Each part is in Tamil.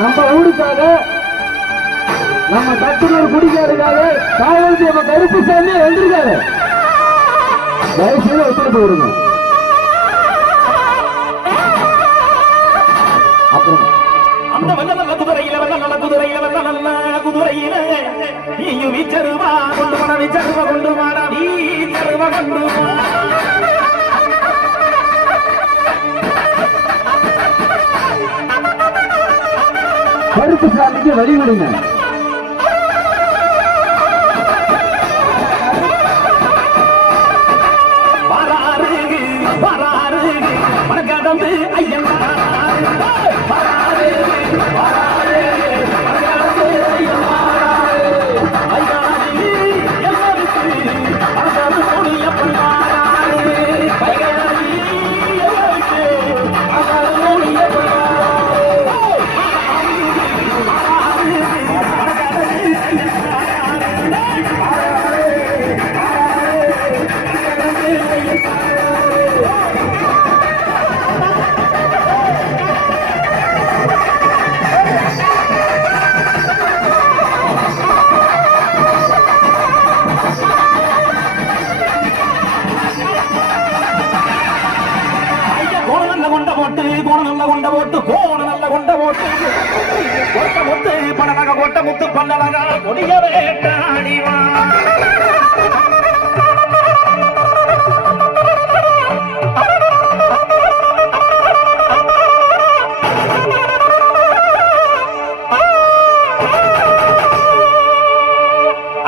நம்ம ஊருக்காக நம்ம தட்டுநூர் குடிக்காருக்காக காவல் நம்ம கருப்பு சாமி வந்திருக்காரு. தயவுசெய்து ஒத்துழைப்பு அப்புறம் அந்த வல்ல நல்ல குதிரையில வல்ல நல்ல குதிரையில வல்ல நல்ல குதிரையில. நீயும் வீச்சருவா கொண்டு வர வீச்சருவா கொண்டு வாடா நீ கருப்பு சாமிக்கு வழி விடுங்க வராரு வராரு மனக்கடந்து ஐயன் கொண்ட கோண நல்ல கொண்ட போட்டு கோண நல்ல கொண்ட போட்டு கொட்ட முத்து பணநக கொட்ட முத்து பல்லழகா கொடிய வேட்டாடிவா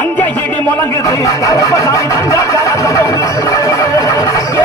அங்கே இடி முழங்குது. கருப்பசாமி தங்கா கலந்து அங்கே